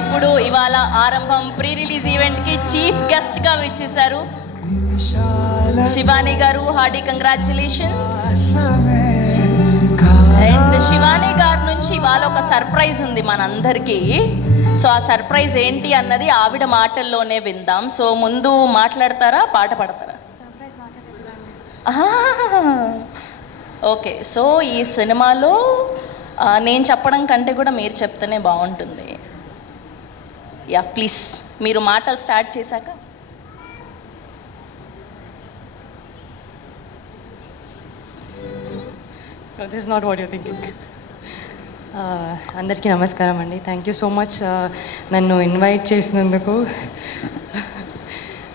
ఇప్పుడు ఇవాళ ఆరంభం ప్రీ రిలీజ్ ఈవెంట్కి చీఫ్ గెస్ట్గా విచ్చేశారు శివాని గారు. Hearty congratulations. అండ్ శివాని గారి నుంచి ఇవాళ ఒక సర్ప్రైజ్ ఉంది మనందరికీ. సో ఆ సర్ప్రైజ్ ఏంటి అన్నది ఆవిడ మాటల్లోనే విందాం. సో ముందు మాట్లాడతారా, పాట పాడతారా? ఓకే. సో ఈ సినిమాలో నేను చెప్పడం కంటే కూడా మీరు చెప్తేనే బాగుంటుంది. యా ప్లీజ్, మీరు మాటలు స్టార్ట్ చేశాక. This is not what you thinking. అందరికీ నమస్కారం అండి. థ్యాంక్ యూ సో మచ్ నన్ను ఇన్వైట్ చేసినందుకు.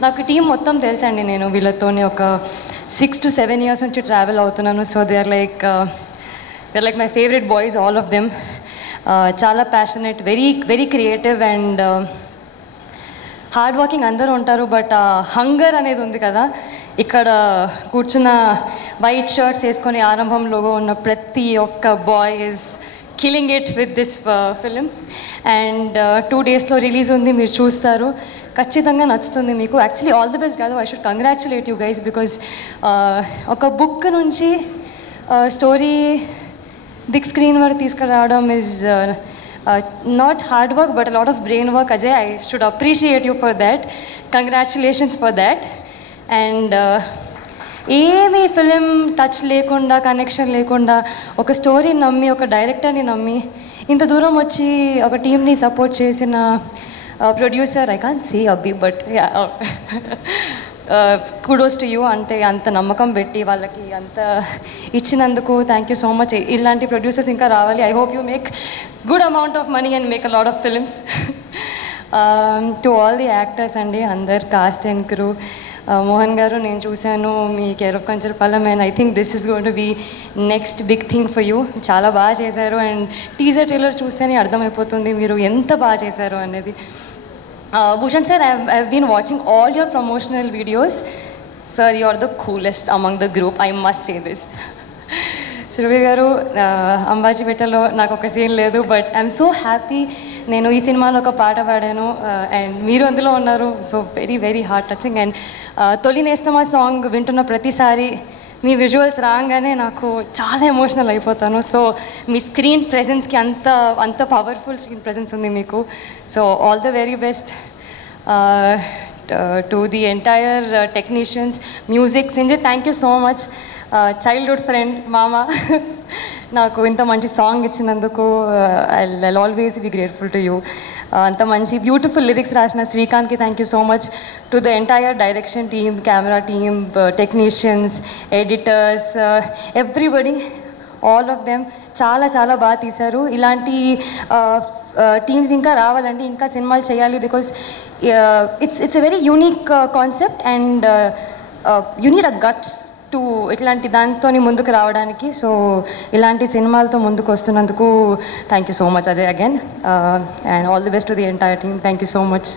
నాకు టీం మొత్తం తెలుసండి. నేను వీళ్ళతోనే ఒక 6 to 7 years నుంచి ట్రావెల్ అవుతున్నాను. So they are like my favourite boys, all of them. చాలా passionate, very creative and hard working అందరూ ఉంటారు. బట్ హంగర్ అనేది ఉంది కదా, ఇక్కడ కూర్చున్న వైట్ షర్ట్స్ వేసుకొని ఆరంభంలో ఉన్న ప్రతి ఒక్క boy is killing it with this film. And 2 daysలో రిలీజ్ ఉంది, మీరు చూస్తారు, ఖచ్చితంగా నచ్చుతుంది మీకు. యాక్చువల్లీ ఆల్ ది బెస్ట్ కాదు, I should congratulate you guys, because ఒక బుక్ నుంచి స్టోరీ బిగ్ స్క్రీన్ వరకు తీసుకురావడం is not hard work but a lot of brain work. Ajay, I should appreciate you for that. Congratulations for that. And ఏమీ film touch లేకుండా, connection లేకుండా, ఒక స్టోరీని నమ్మి, ఒక డైరెక్టర్ని నమ్మి ఇంత దూరం వచ్చి ఒక టీమ్ని సపోర్ట్ చేసిన producer, I can't see Abbi, but kudos to you. అంటే అంత నమ్మకం పెట్టి వాళ్ళకి అంత ఇచ్చినందుకు థ్యాంక్ యూ సో మచ్. ఇలాంటి ప్రొడ్యూసర్స్ ఇంకా రావాలి. I hope you make good amount of money and make a lot of films. To all the actors అండి, అందరు cast and crew. Mohan garu, నేను చూశాను మీ care of Kancharapalem and I think this is going to be next big thing for you. చాలా బాగా చేశారు and teaser trailer చూస్తేనే అర్థమైపోతుంది మీరు ఎంత బాగా చేశారు అనేది. Bhushan sir, I've been watching all your promotional videos. Sir, you are the coolest among the group, I must say this. Surbhi garu, Ambajipetalo నాకు ఒక సీన్ లేదు, బట్ ఐఎమ్ సో హ్యాపీ. నేను ఈ సినిమాలో ఒక పాట పాడాను అండ్ మీరు అందులో ఉన్నారు. So very heart touching. And తొలి నేస్తమా సాంగ్ వింటున్న ప్రతిసారి మీ విజువల్స్ రాగానే నాకు చాలా ఎమోషనల్ అయిపోతాను. సో మీ స్క్రీన్ ప్రెజెన్స్కి అంత పవర్ఫుల్ స్క్రీన్ ప్రెజెన్స్ ఉంది మీకు. So all the very best to the entire technicians, music, singer, thank you so much. Childhood friend మామ నాకు ఇంత మంచి సాంగ్ ఇచ్చినందుకు I always be grateful to you. అంత మంచి బ్యూటిఫుల్ లిరిక్స్ రాసిన శ్రీకాంత్కి thank you so much. To the entire direction team, camera team, technicians, editors, everybody, all of them చాలా బాగా తీశారు. ఇలాంటి టీమ్స్ ఇంకా రావాలండి, ఇంకా సినిమాలు చేయాలి. Because it's a very unique concept and you need a guts to ఇట్లాంటి దాంతో ముందుకు రావడానికి. సో ఇలాంటి సినిమాలతో ముందుకు వస్తున్నందుకు thank you so much Ajay again. And all the best to the entire team. Thank you so much.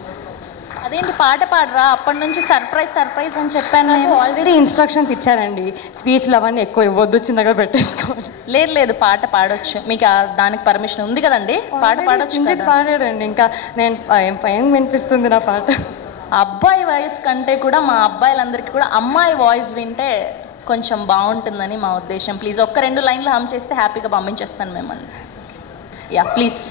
అదేంటి పాట పాడరా? అప్పటి నుంచి సర్ప్రైజ్ అని చెప్పాను. నాకు ఆల్రెడీ ఇన్స్ట్రక్షన్స్ ఇచ్చారండి, స్పీచ్లు అవన్నీ ఎక్కువ ఇవ్వద్దు, చిన్నగా పెట్టేసుకోవాలి. లేదు పాట పాడొచ్చు, మీకు దానికి పర్మిషన్ ఉంది కదండి, పాట పాడొచ్చు. పాడాడండి, ఇంకా నేను ఏం వినిపిస్తుంది నా పాట. అబ్బాయి వాయిస్ కంటే కూడా మా అబ్బాయిలందరికీ కూడా అమ్మాయి వాయిస్ వింటే కొంచెం బాగుంటుందని మా ఉద్దేశం. ప్లీజ్ ఒక్క 2 లైన్లు హమ్ చేస్తే హ్యాపీగా పంపించేస్తాను మిమ్మల్ని. Yeah please.